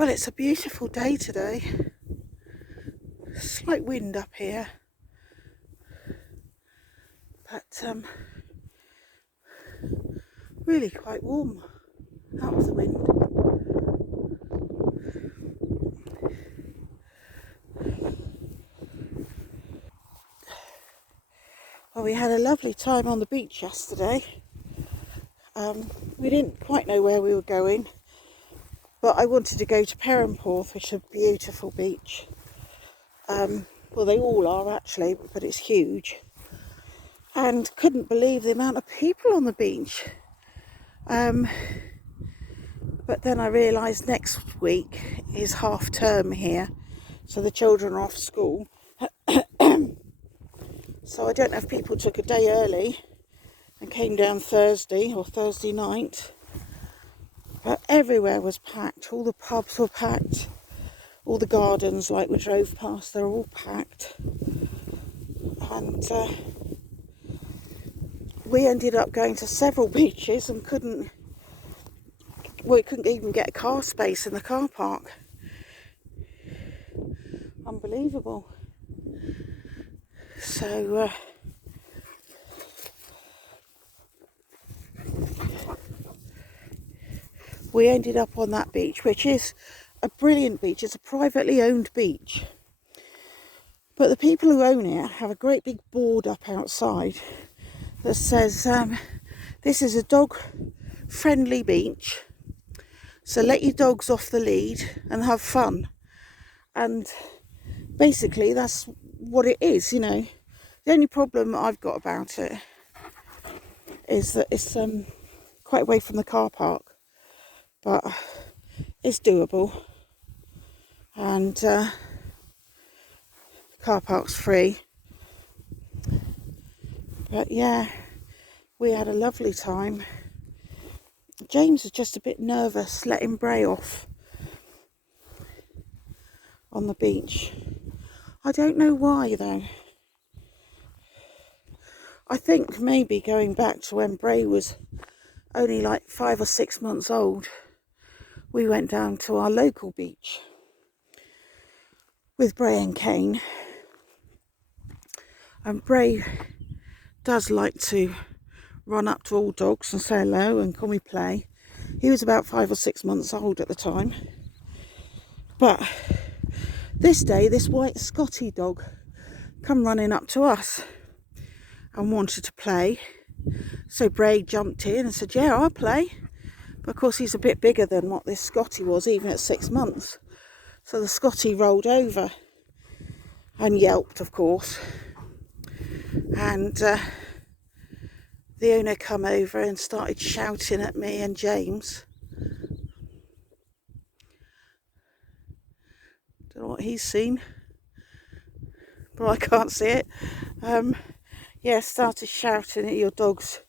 Well, it's a beautiful day today. Slight wind up here, but really quite warm out of the wind. Well, we had a lovely time on the beach yesterday. We didn't quite know where we were going, but I wanted to go to Perranporth, which is a beautiful beach. Well, they all are actually, but it's huge. And couldn't believe the amount of people on the beach. But then I realised next week is half term here, so the children are off school. So I don't know if people took a day early and came down Thursday or Thursday night. But everywhere was packed. All the pubs were packed. All the gardens, like we drove past, they're all packed. And we ended up going to several beaches and couldn't even get a car space in the car park. Unbelievable. So we ended up on that beach, which is a brilliant beach. It's a privately owned beach, but the people who own it have a great big board up outside that says this is a dog friendly beach, so let your dogs off the lead and have fun. And basically that's what it is, you know. The only problem I've got about it is that it's quite away from the car park, but it's doable, and car park's free. But yeah, we had a lovely time. James was just a bit nervous letting Brea off on the beach. I don't know why though. I think maybe going back to when Brea was only like 5 or 6 months old, we went down to our local beach with Brea and Kane. And Brea does like to run up to all dogs and say hello and can we play. He was about 5 or 6 months old at the time. But this day, this white Scotty dog come running up to us and wanted to play. So Brea jumped in and said, yeah, I'll play. But of course he's a bit bigger than what this Scotty was, even at 6 months. So the Scotty rolled over and yelped, of course. And the owner come over and started shouting at me and James. Don't know what he's seen, but I can't see it. Yeah, started shouting at your dog's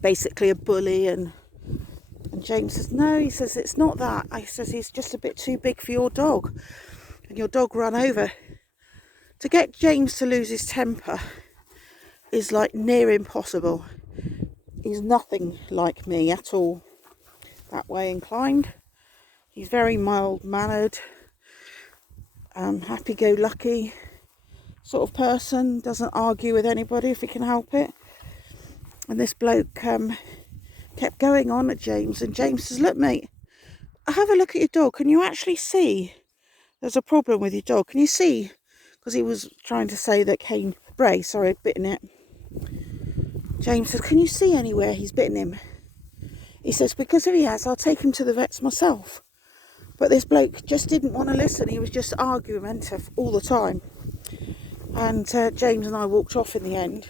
basically a bully, and James says, no, he says, it's not that. I says, he's just a bit too big for your dog. And your dog ran over. To get James to lose his temper is like near impossible. He's nothing like me at all that way inclined. He's very mild-mannered, happy-go-lucky sort of person, doesn't argue with anybody if he can help it. And this bloke kept going on at James, and James says, look mate, have a look at your dog. Can you actually see there's a problem with your dog? Can you see? Because he was trying to say that Brea had bitten it. James says, can you see anywhere he's bitten him? He says, because if he has, I'll take him to the vets myself. But this bloke just didn't want to listen. He was just argumentative all the time. And James and I walked off in the end.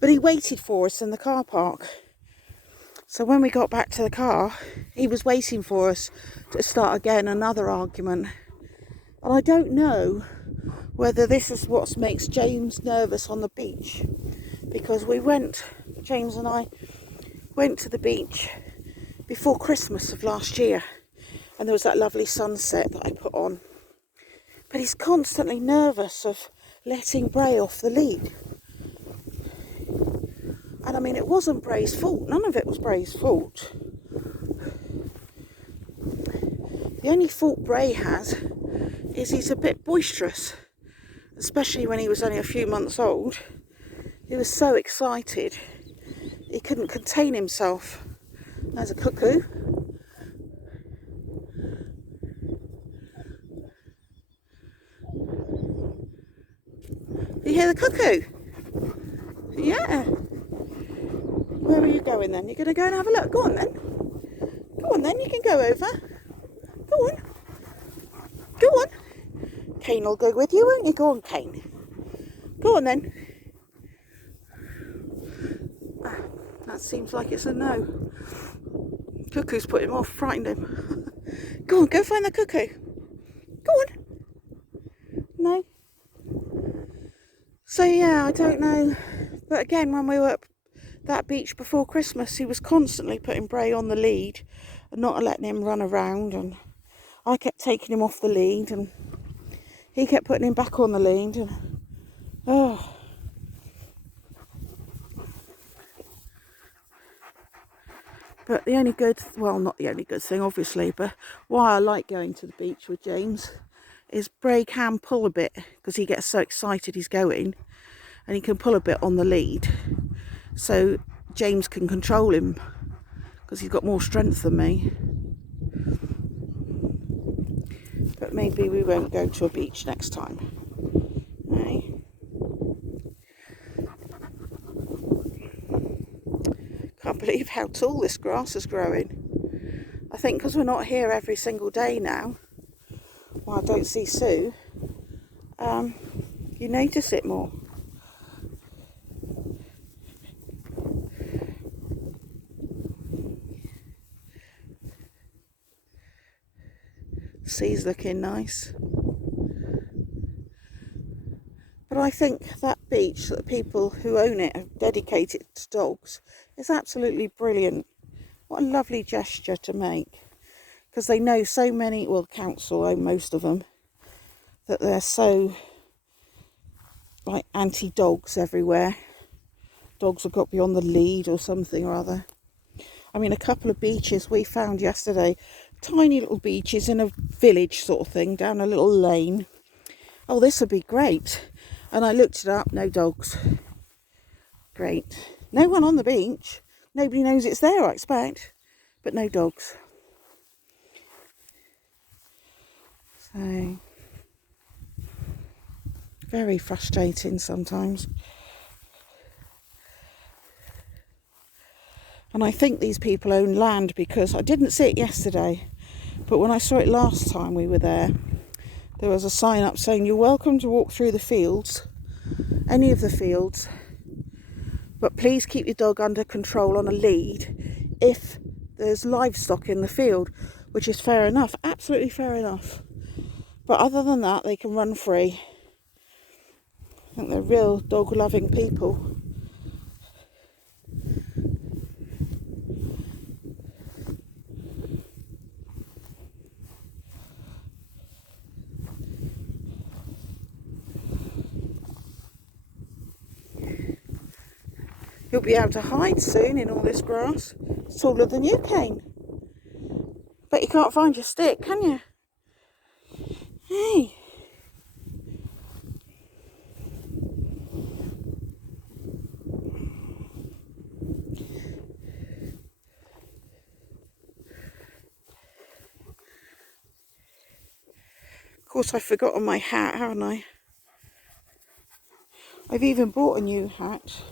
But he waited for us in the car park. So when we got back to the car, he was waiting for us to start again another argument. And I don't know whether this is what makes James nervous on the beach. Because James and I went to the beach before Christmas of last year. And there was that lovely sunset that I put on. But he's constantly nervous of letting Brea off the lead. And I mean, it wasn't Brea's fault. None of it was Brea's fault. The only fault Brea has is he's a bit boisterous, especially when he was only a few months old. He was so excited, he couldn't contain himself. There's a cuckoo. You hear the cuckoo? Yeah. Where are you going then? You're going to go and have a look? Go on then. Go on then, you can go over. Go on. Go on. Kane will go with you, won't you? Go on, Kane. Go on then. That seems like it's a no. Cuckoo's put him off, frightened him. Go on, go find the cuckoo. Go on. No. So yeah, I don't know. But again, when we were at that beach before Christmas, he was constantly putting Brea on the lead and not letting him run around, and I kept taking him off the lead and he kept putting him back on the lead, and But the only good, well, not the only good thing obviously, but why I like going to the beach with James is Brea can pull a bit, because he gets so excited he's going, and he can pull a bit on the lead, so James can control him because he's got more strength than me. But maybe we won't go to a beach next time. Eh? Can't believe how tall this grass is growing. I think because we're not here every single day now, well, I don't see Sue, you notice it more. Sea's looking nice. But I think that beach that the people who own it have dedicated to dogs is absolutely brilliant. What a lovely gesture to make. Because they know so many, well, the council own most of them, that they're so like anti-dogs everywhere. Dogs have got to be on the lead or something or other. I mean, a couple of beaches we found yesterday, tiny little beaches in a village sort of thing, down a little lane. Oh, this would be great. And I looked it up, no dogs. Great. No one on the beach. Nobody knows it's there, I expect. But no dogs. So, very frustrating sometimes. And I think these people own land, because I didn't see it yesterday, but when I saw it last time we were there, there was a sign up saying you're welcome to walk through the fields, any of the fields, but please keep your dog under control on a lead if there's livestock in the field, which is fair enough, absolutely fair enough. But other than that, they can run free. I think they're real dog-loving people. You'll be able to hide soon in all this grass. It's taller than you, Kane. But you can't find your stick, can you? Hey. Of course, I've forgotten my hat, haven't I? I've even bought a new hat.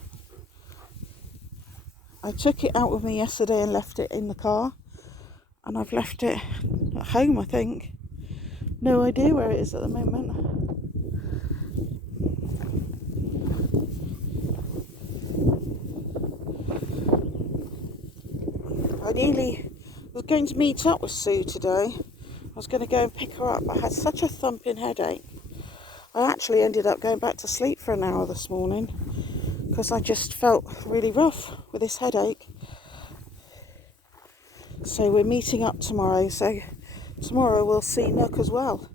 I took it out with me yesterday and left it in the car, and I've left it at home, I think. No idea where it is at the moment. I nearly was going to meet up with Sue today. I was going to go and pick her up. I had such a thumping headache. I actually ended up going back to sleep for an hour this morning, because I just felt really rough with this headache. So we're meeting up tomorrow, so tomorrow we'll see Nook as well.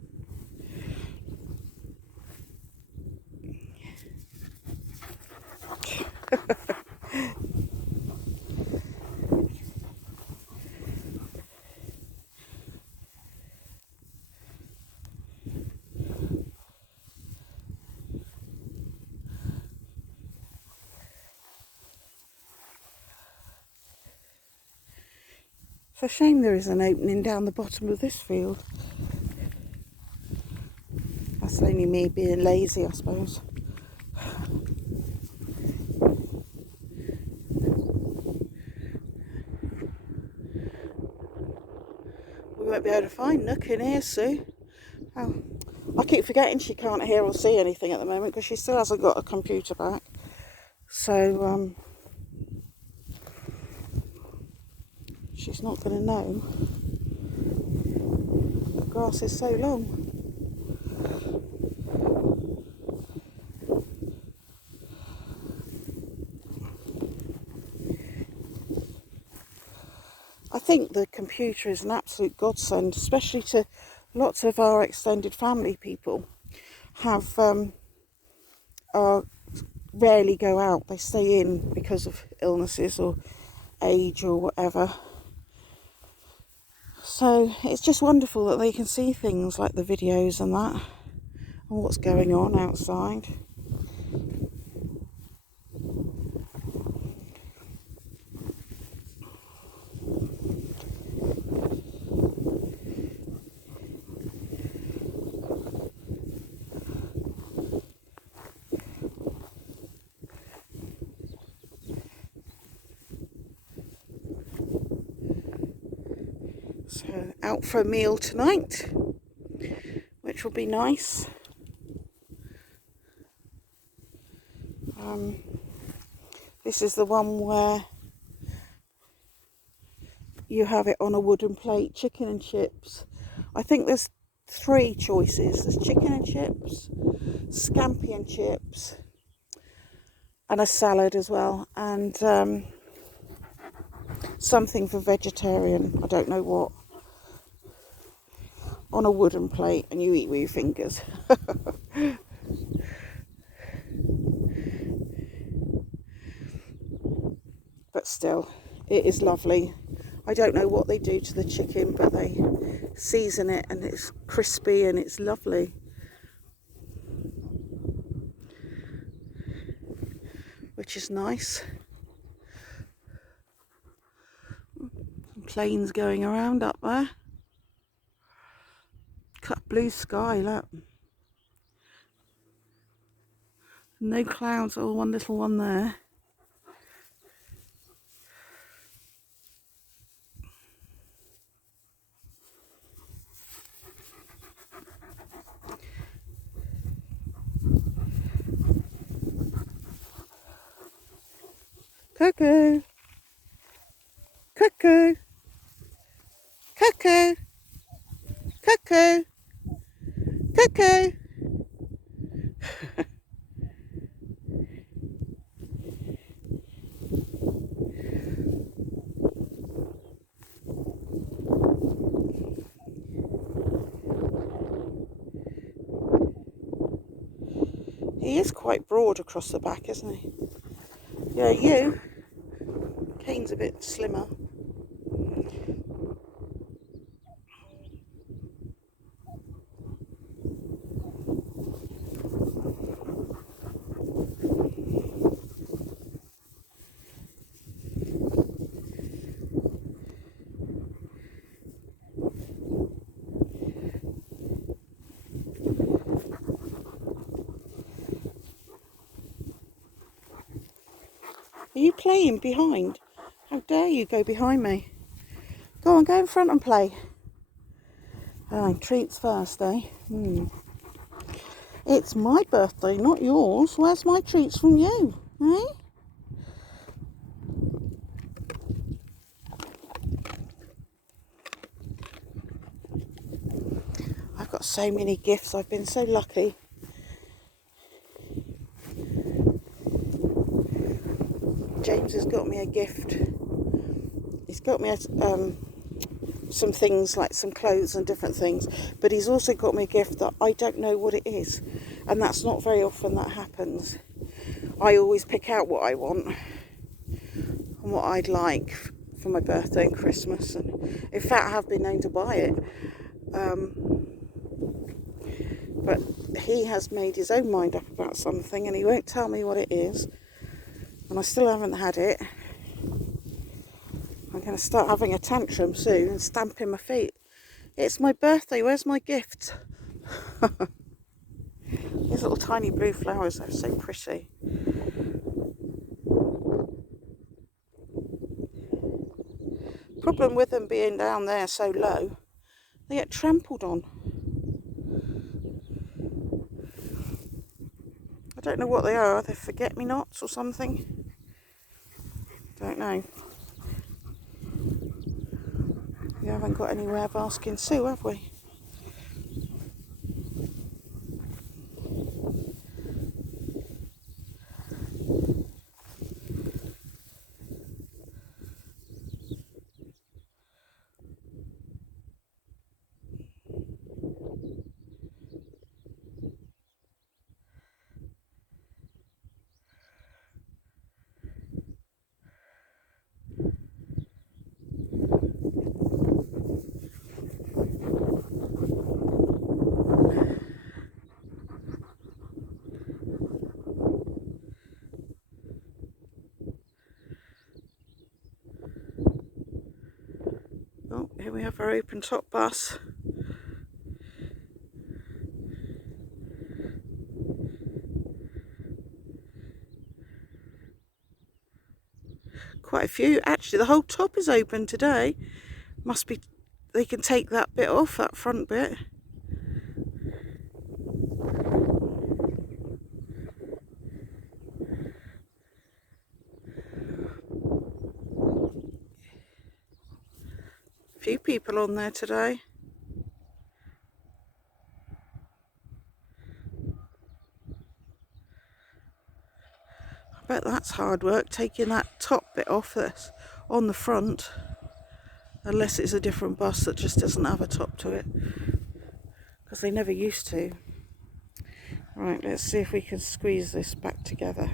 It's a shame there is an opening down the bottom of this field. That's only me being lazy, I suppose. We won't be able to find Nook in here, Sue. Oh, I keep forgetting she can't hear or see anything at the moment because she still hasn't got a computer back. So, she's not going to know. The grass is so long. I think the computer is an absolute godsend, especially to lots of our extended family. People rarely go out. They stay in because of illnesses or age or whatever. So it's just wonderful that they can see things like the videos and that, and what's going on outside. So out for a meal tonight, which will be nice. This is the one where you have it on a wooden plate, chicken and chips. I think there's 3 choices. There's chicken and chips, scampi and chips, and a salad as well, and something for vegetarian, I don't know what, on a wooden plate, and you eat with your fingers. But still, it is lovely. I don't know what they do to the chicken, but they season it and it's crispy and it's lovely. Which is nice. Some planes going around up there. Cut blue sky, look. No clouds, or one little one there. Cuckoo, cuckoo, cuckoo, cuckoo, cuckoo. He is quite broad across the back, isn't he? Yeah, you. Kane's a bit slimmer. Are you playing behind? How dare you go behind me? Go on, go in front and play. Oh, treats first, eh? It's my birthday, not yours. Where's my treats from you, eh? I've got so many gifts. I've been so lucky. James has got me a gift. He's got me some things like some clothes and different things, but he's also got me a gift that I don't know what it is, and that's not very often that happens. I always pick out what I want and what I'd like for my birthday and Christmas, and in fact I have been known to buy it, but he has made his own mind up about something and he won't tell me what it is, and I still haven't had it. I'm going to start having a tantrum soon and stamping my feet. It's my birthday, where's my gift? These little tiny blue flowers, they're so pretty. Problem with them being down there so low, they get trampled on. I don't know what they are, they forget-me-nots or something. Don't know. We haven't got any way of asking Sue, have we? Oh, here we have our open top bus. Quite a few. Actually, the whole top is open today. Must be, they can take that bit off, that front bit. A few people on there today. I bet that's hard work, taking that top bit off that's on the front. Unless it's a different bus that just doesn't have a top to it. Because they never used to. Right, let's see if we can squeeze this back together.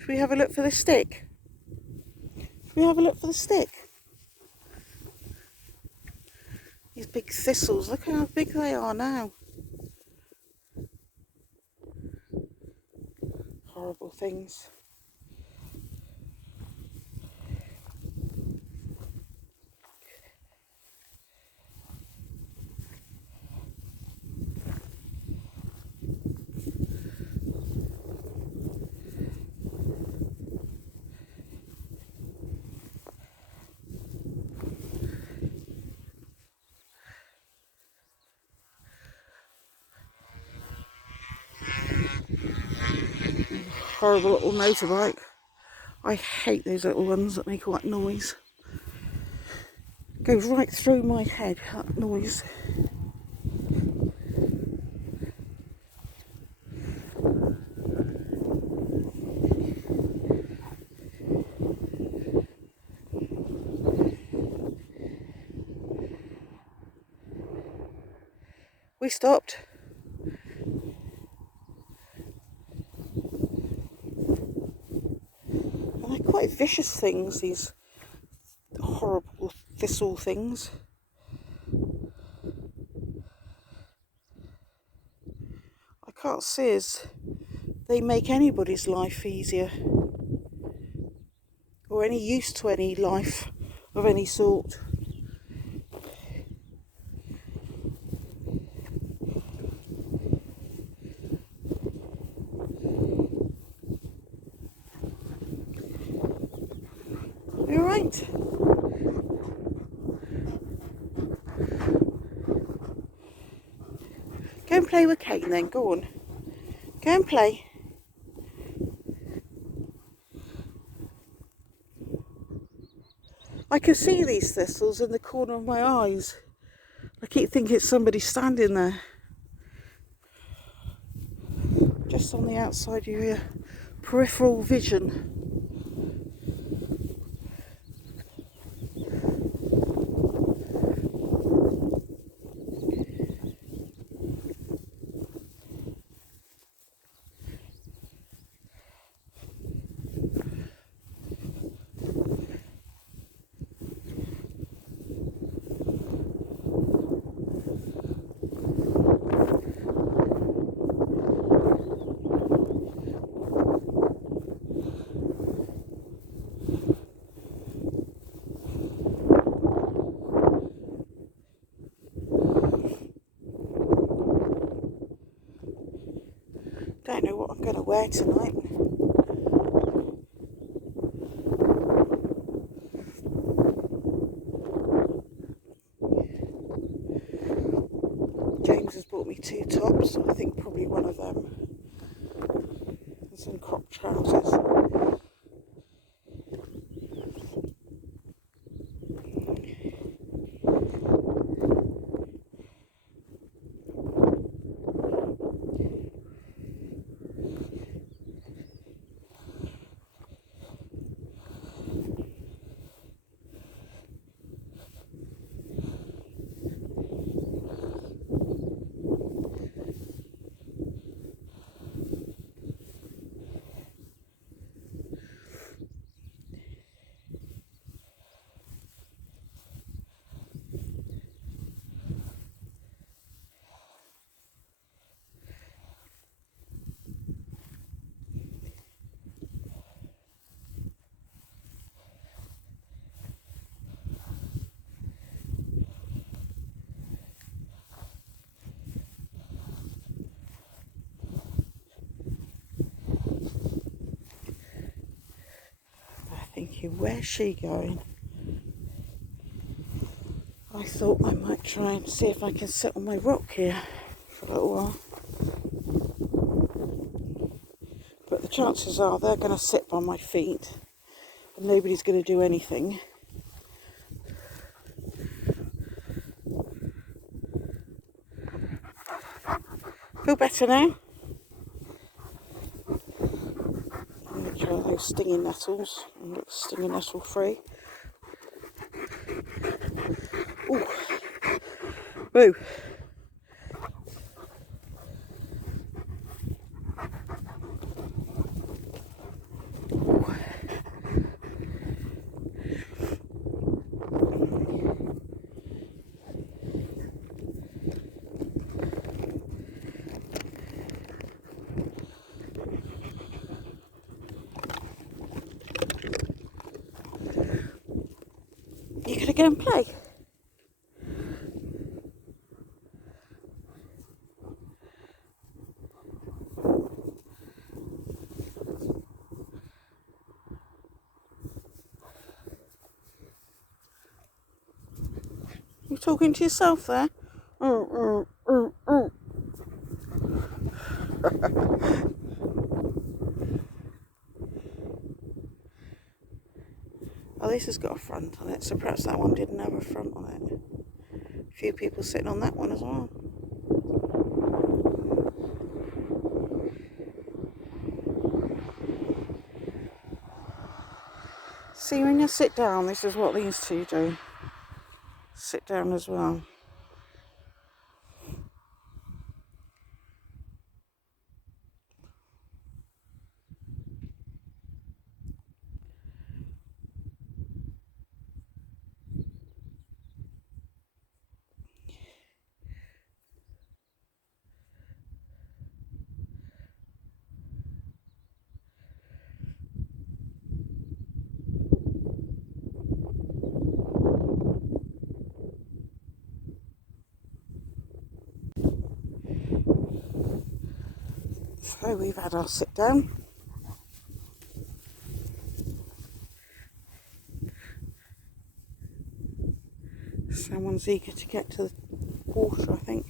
Should we have a look for the stick? Should we have a look for the stick? These big thistles, look how big they are now. Horrible things. Horrible little motorbike. I hate those little ones that make all that noise. Goes right through my head, that noise. We stopped. And they're quite vicious things, these horrible thistle things. I can't see as they make anybody's life easier. Or any use to any life of any sort. You alright? Go and play with Kate then, go on. Go and play. I can see these thistles in the corner of my eyes. I keep thinking it's somebody standing there. Just on the outside of your peripheral vision. going to wear tonight. James has bought me 2 tops. I think probably one of them. And some crop trousers. Thinking, where's she going? I thought I might try and see if I can sit on my rock here for a little while. But the chances are they're going to sit by my feet and nobody's going to do anything. Feel better now? I'm going to try those stinging nettles and look stinging nettle free. Ooh. Boo. You gonna go and play? You talking to yourself there? Oh, this has got a front on it, so perhaps that one didn't have a front on it. A few people sitting on that one as well. See, when you sit down, this is what these two do. Sit down as well. So we've had our sit down. Someone's eager to get to the water, I think.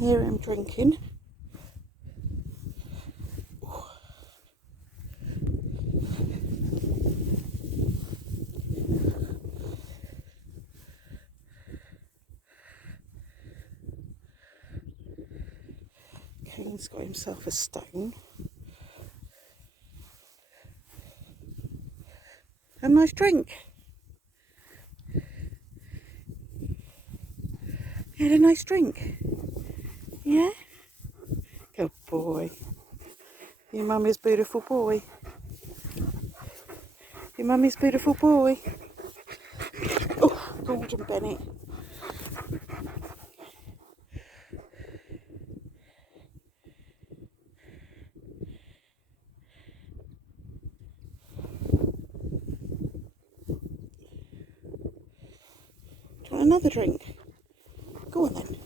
hear him drinking. Kane's got himself a stone. A nice drink. You had a nice drink? Yeah? Good boy. Your mummy's beautiful boy. Your mummy's beautiful boy. Oh, Gordon Bennett. Do you want another drink? Go on then.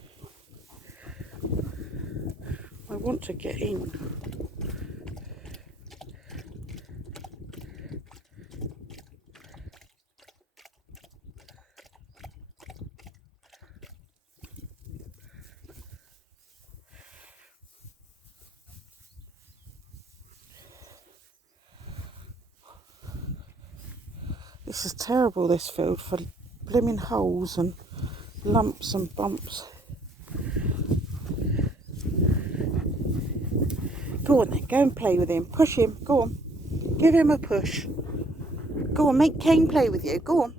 I want to get in. This is terrible, this field, for blimmin' holes and lumps and bumps. Go on then, go and play with him. Push him, go on. Give him a push. Go on, make Kane play with you, go on.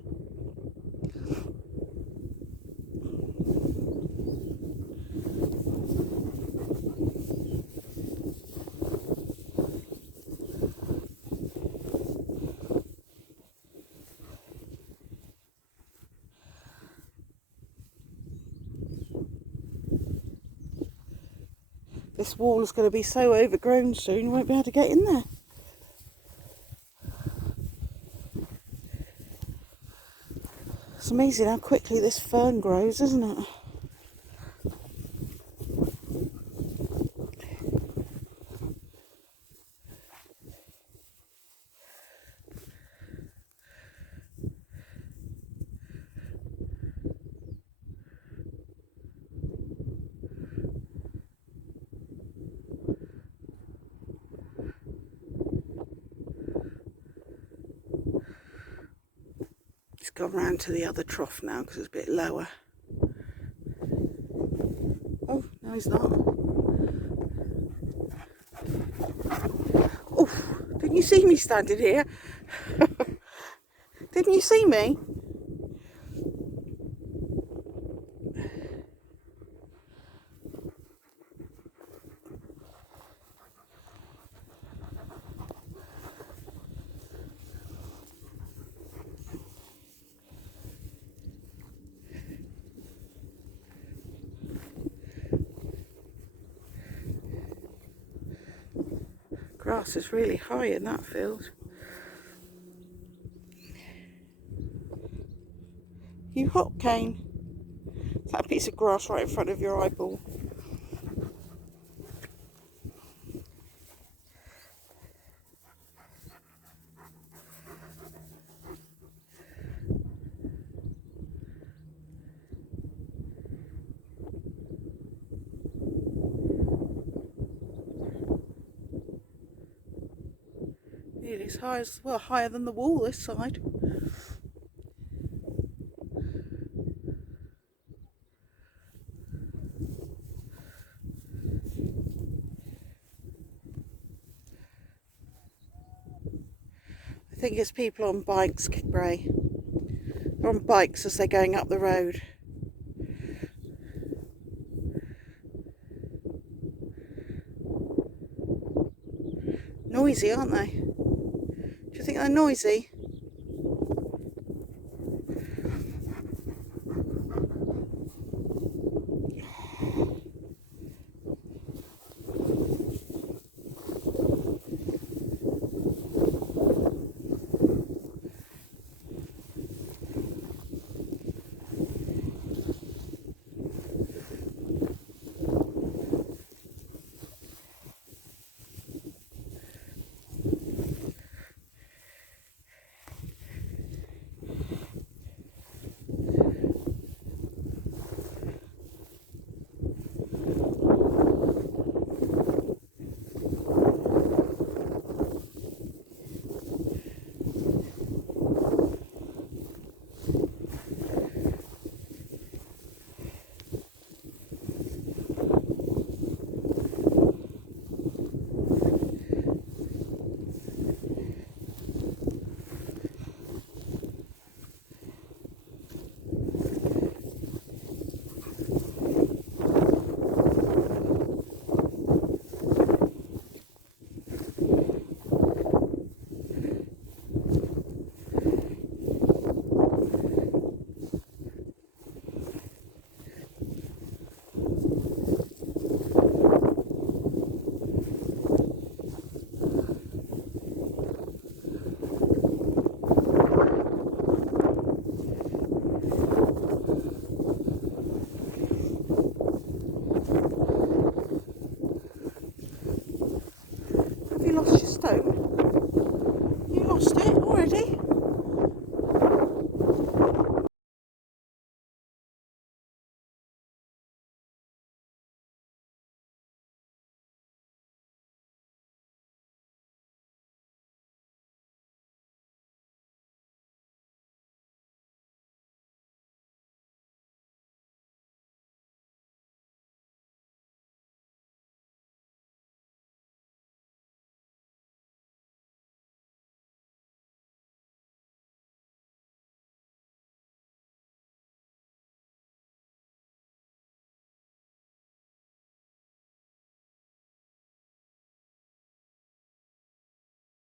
This wall is going to be so overgrown soon, you won't be able to get in there. It's amazing how quickly this fern grows, isn't it? It's gone round to the other trough now because it's a bit lower. Oh, no he's not. Oh, didn't you see me standing here? Didn't you see me? Grass is really high in that field. You hot, Kane? Is that a piece of grass right in front of your eyeball? Nearly as high as, well, higher than the wall this side. I think it's people on bikes, Brea. They're on bikes as they're going up the road. Noisy, aren't they? Do you think they're noisy?